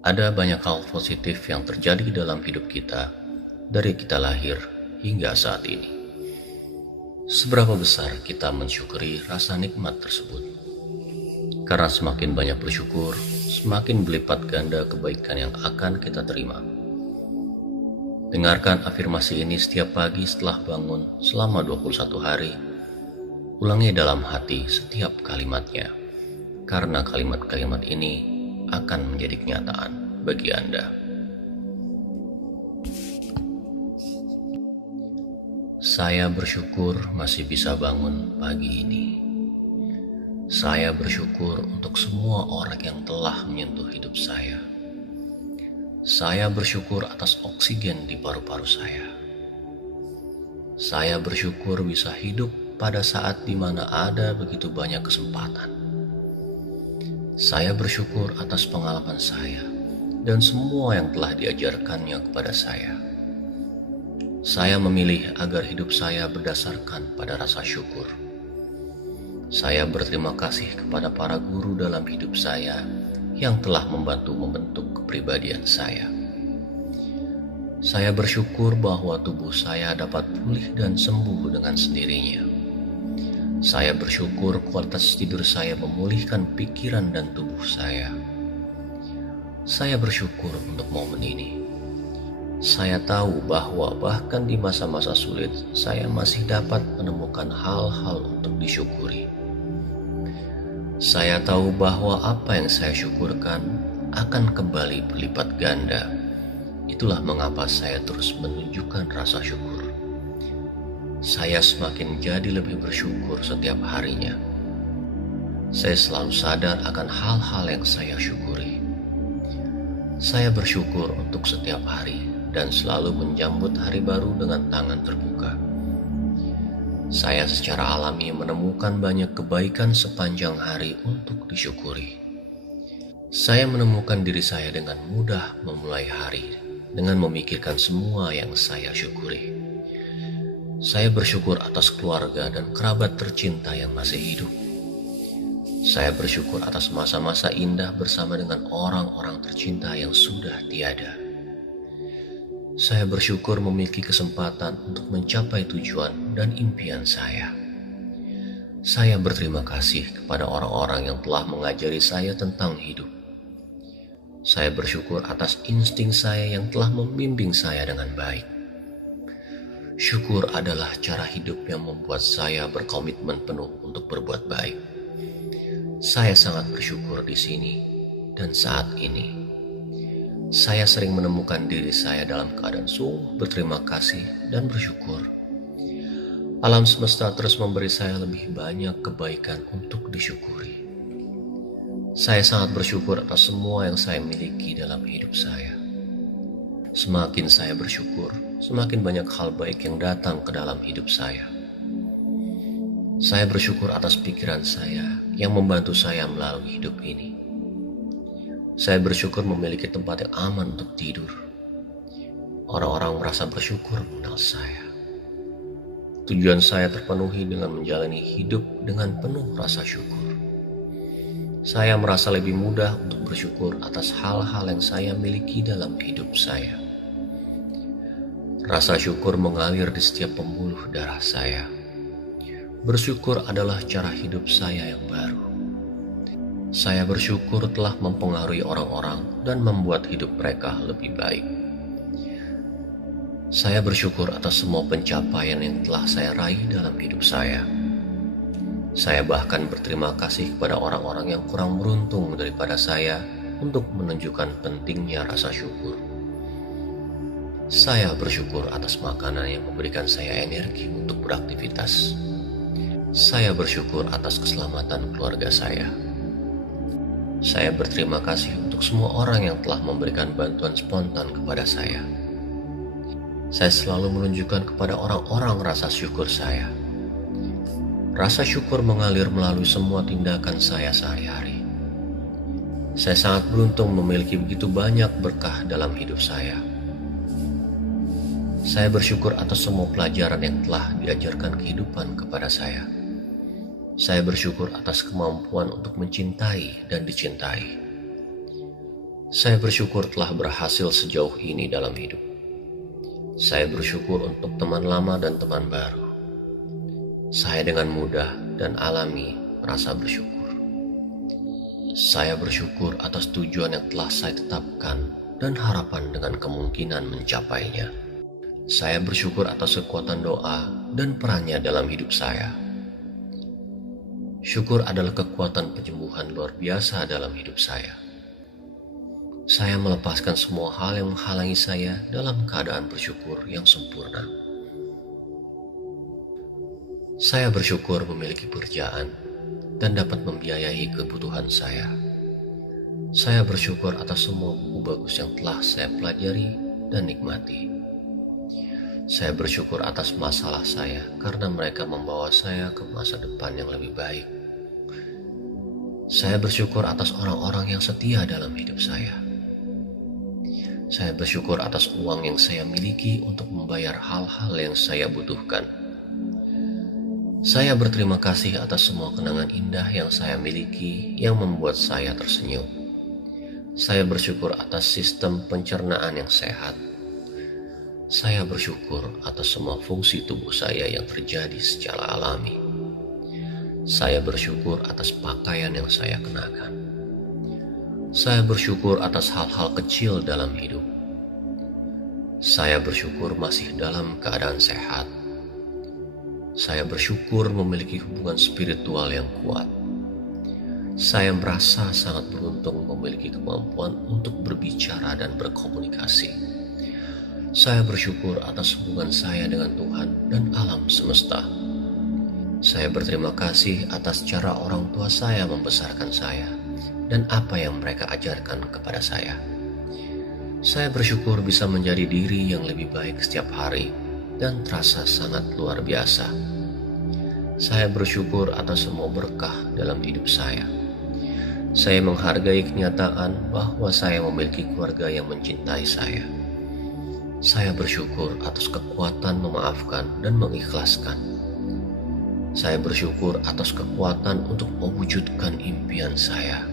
Ada banyak hal positif yang terjadi dalam hidup kita dari kita lahir hingga saat ini. Seberapa besar kita mensyukuri rasa nikmat tersebut? Karena semakin banyak bersyukur, semakin berlipat ganda kebaikan yang akan kita terima. Dengarkan afirmasi ini setiap pagi setelah bangun selama 21 hari. Ulangi dalam hati setiap kalimatnya, karena kalimat-kalimat ini akan menjadi kenyataan bagi Anda. Saya bersyukur masih bisa bangun pagi ini. Saya bersyukur untuk semua orang yang telah menyentuh hidup saya. Saya bersyukur atas oksigen di paru-paru saya. Saya bersyukur bisa hidup pada saat di mana ada begitu banyak kesempatan. Saya bersyukur atas pengalaman saya dan semua yang telah diajarkannya kepada saya. Saya memilih agar hidup saya berdasarkan pada rasa syukur. Saya berterima kasih kepada para guru dalam hidup saya yang telah membantu membentuk kepribadian saya. Saya bersyukur bahwa tubuh saya dapat pulih dan sembuh dengan sendirinya. Saya bersyukur kualitas tidur saya memulihkan pikiran dan tubuh saya. Saya bersyukur untuk momen ini. Saya tahu bahwa bahkan di masa-masa sulit, saya masih dapat menemukan hal-hal untuk disyukuri. Saya tahu bahwa apa yang saya syukurkan akan kembali berlipat ganda. Itulah mengapa saya terus menunjukkan rasa syukur. Saya semakin jadi lebih bersyukur setiap harinya. Saya selalu sadar akan hal-hal yang saya syukuri. Saya bersyukur untuk setiap hari dan selalu menjambut hari baru dengan tangan terbuka. Saya secara alami menemukan banyak kebaikan sepanjang hari untuk disyukuri. Saya menemukan diri saya dengan mudah memulai hari dengan memikirkan semua yang saya syukuri. Saya bersyukur atas keluarga dan kerabat tercinta yang masih hidup. Saya bersyukur atas masa-masa indah bersama dengan orang-orang tercinta yang sudah tiada. Saya bersyukur memiliki kesempatan untuk mencapai tujuan dan impian saya. Saya berterima kasih kepada orang-orang yang telah mengajari saya tentang hidup. Saya bersyukur atas insting saya yang telah membimbing saya dengan baik. Syukur adalah cara hidup yang membuat saya berkomitmen penuh untuk berbuat baik. Saya sangat bersyukur di sini dan saat ini. Saya sering menemukan diri saya dalam keadaan sungguh berterima kasih dan bersyukur. Alam semesta terus memberi saya lebih banyak kebaikan untuk disyukuri. Saya sangat bersyukur atas semua yang saya miliki dalam hidup saya. Semakin saya bersyukur, semakin banyak hal baik yang datang ke dalam hidup saya. Saya bersyukur atas pikiran saya yang membantu saya melalui hidup ini. Saya bersyukur memiliki tempat yang aman untuk tidur. Orang-orang merasa bersyukur mengenal saya. Tujuan saya terpenuhi dengan menjalani hidup dengan penuh rasa syukur. Saya merasa lebih mudah untuk bersyukur atas hal-hal yang saya miliki dalam hidup saya. Rasa syukur mengalir di setiap pembuluh darah saya. Bersyukur adalah cara hidup saya yang baru. Saya bersyukur telah mempengaruhi orang-orang dan membuat hidup mereka lebih baik. Saya bersyukur atas semua pencapaian yang telah saya raih dalam hidup saya. Saya bahkan berterima kasih kepada orang-orang yang kurang beruntung daripada saya untuk menunjukkan pentingnya rasa syukur. Saya bersyukur atas makanan yang memberikan saya energi untuk beraktivitas. Saya bersyukur atas keselamatan keluarga saya. Saya berterima kasih untuk semua orang yang telah memberikan bantuan spontan kepada saya. Saya selalu menunjukkan kepada orang-orang rasa syukur saya. Rasa syukur mengalir melalui semua tindakan saya sehari-hari. Saya sangat beruntung memiliki begitu banyak berkah dalam hidup saya. Saya bersyukur atas semua pelajaran yang telah diajarkan kehidupan kepada saya. Saya bersyukur atas kemampuan untuk mencintai dan dicintai. Saya bersyukur telah berhasil sejauh ini dalam hidup. Saya bersyukur untuk teman lama dan teman baru. Saya dengan mudah dan alami merasa bersyukur. Saya bersyukur atas tujuan yang telah saya tetapkan dan harapan dengan kemungkinan mencapainya. Saya bersyukur atas kekuatan doa dan perannya dalam hidup saya. Syukur adalah kekuatan penyembuhan luar biasa dalam hidup saya. Saya melepaskan semua hal yang menghalangi saya dalam keadaan bersyukur yang sempurna. Saya bersyukur memiliki pekerjaan dan dapat membiayai kebutuhan saya. Saya bersyukur atas semua buku bagus yang telah saya pelajari dan nikmati. Saya bersyukur atas masalah saya karena mereka membawa saya ke masa depan yang lebih baik. Saya bersyukur atas orang-orang yang setia dalam hidup saya. Saya bersyukur atas uang yang saya miliki untuk membayar hal-hal yang saya butuhkan. Saya berterima kasih atas semua kenangan indah yang saya miliki yang membuat saya tersenyum. Saya bersyukur atas sistem pencernaan yang sehat. Saya bersyukur atas semua fungsi tubuh saya yang terjadi secara alami. Saya bersyukur atas pakaian yang saya kenakan. Saya bersyukur atas hal-hal kecil dalam hidup. Saya bersyukur masih dalam keadaan sehat. Saya bersyukur memiliki hubungan spiritual yang kuat. Saya merasa sangat beruntung memiliki kemampuan untuk berbicara dan berkomunikasi. Saya bersyukur atas hubungan saya dengan Tuhan dan alam semesta. Saya berterima kasih atas cara orang tua saya membesarkan saya dan apa yang mereka ajarkan kepada saya. Saya bersyukur bisa menjadi diri yang lebih baik setiap hari dan terasa sangat luar biasa. Saya bersyukur atas semua berkah dalam hidup saya. Saya menghargai kenyataan bahwa saya memiliki keluarga yang mencintai saya. Saya bersyukur atas kekuatan memaafkan dan mengikhlaskan. Saya bersyukur atas kekuatan untuk mewujudkan impian saya.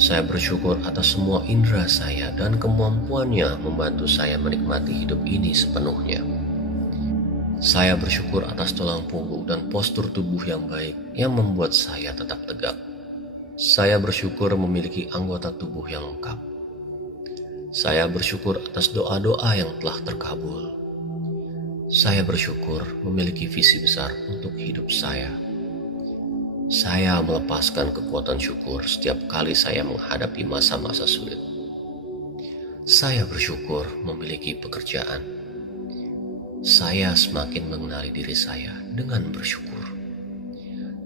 Saya bersyukur atas semua indera saya dan kemampuannya membantu saya menikmati hidup ini sepenuhnya. Saya bersyukur atas tulang punggung dan postur tubuh yang baik yang membuat saya tetap tegak. Saya bersyukur memiliki anggota tubuh yang lengkap. Saya bersyukur atas doa-doa yang telah terkabul. Saya bersyukur memiliki visi besar untuk hidup saya. Saya melepaskan kekuatan syukur setiap kali saya menghadapi masa-masa sulit. Saya bersyukur memiliki pekerjaan. Saya semakin mengenali diri saya dengan bersyukur.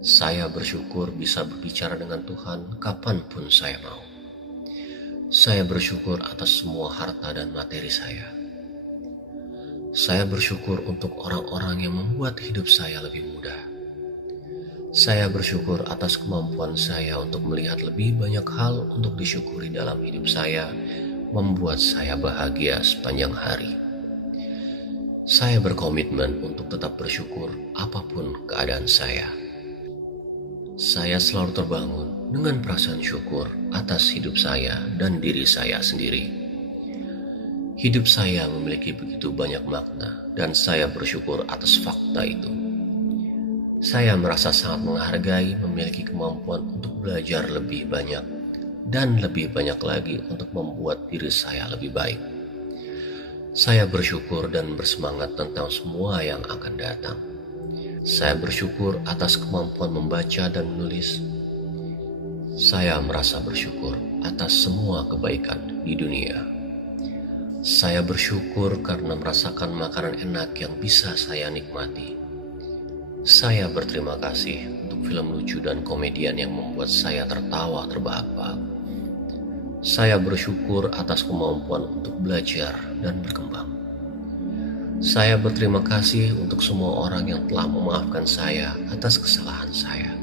Saya bersyukur bisa berbicara dengan Tuhan kapanpun saya mau. Saya bersyukur atas semua harta dan materi saya. Saya bersyukur untuk orang-orang yang membuat hidup saya lebih mudah. Saya bersyukur atas kemampuan saya untuk melihat lebih banyak hal untuk disyukuri dalam hidup saya, membuat saya bahagia sepanjang hari. Saya berkomitmen untuk tetap bersyukur apapun keadaan saya. Saya selalu terbangun dengan perasaan syukur atas hidup saya dan diri saya sendiri. Hidup saya memiliki begitu banyak makna dan saya bersyukur atas fakta itu. Saya merasa sangat menghargai memiliki kemampuan untuk belajar lebih banyak dan lebih banyak lagi untuk membuat diri saya lebih baik. Saya bersyukur dan bersemangat tentang semua yang akan datang. Saya bersyukur atas kemampuan membaca dan menulis. Saya merasa bersyukur atas semua kebaikan di dunia. Saya bersyukur karena merasakan makanan enak yang bisa saya nikmati. Saya berterima kasih untuk film lucu dan komedian yang membuat saya tertawa terbahak-bahak. Saya bersyukur atas kemampuan untuk belajar dan berkembang. Saya berterima kasih untuk semua orang yang telah memaafkan saya atas kesalahan saya.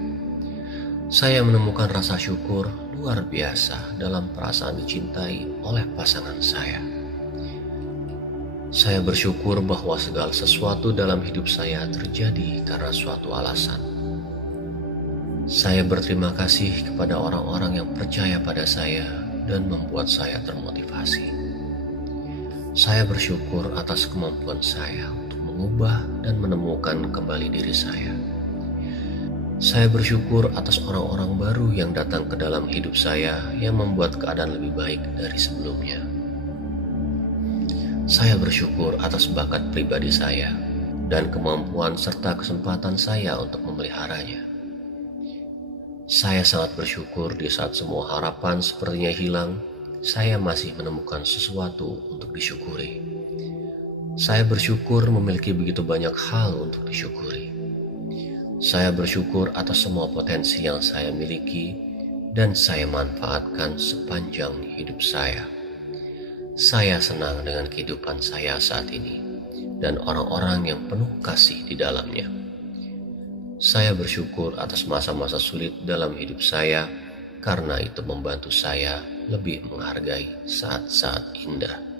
Saya menemukan rasa syukur luar biasa dalam perasaan dicintai oleh pasangan saya. Saya bersyukur bahwa segala sesuatu dalam hidup saya terjadi karena suatu alasan. Saya berterima kasih kepada orang-orang yang percaya pada saya dan membuat saya termotivasi. Saya bersyukur atas kemampuan saya untuk mengubah dan menemukan kembali diri saya. Saya bersyukur atas orang-orang baru yang datang ke dalam hidup saya yang membuat keadaan lebih baik dari sebelumnya. Saya bersyukur atas bakat pribadi saya dan kemampuan serta kesempatan saya untuk memeliharanya. Saya sangat bersyukur di saat semua harapan sepertinya hilang, saya masih menemukan sesuatu untuk disyukuri. Saya bersyukur memiliki begitu banyak hal untuk disyukuri. Saya bersyukur atas semua potensi yang saya miliki dan saya manfaatkan sepanjang hidup saya. Saya senang dengan kehidupan saya saat ini dan orang-orang yang penuh kasih di dalamnya. Saya bersyukur atas masa-masa sulit dalam hidup saya karena itu membantu saya lebih menghargai saat-saat indah.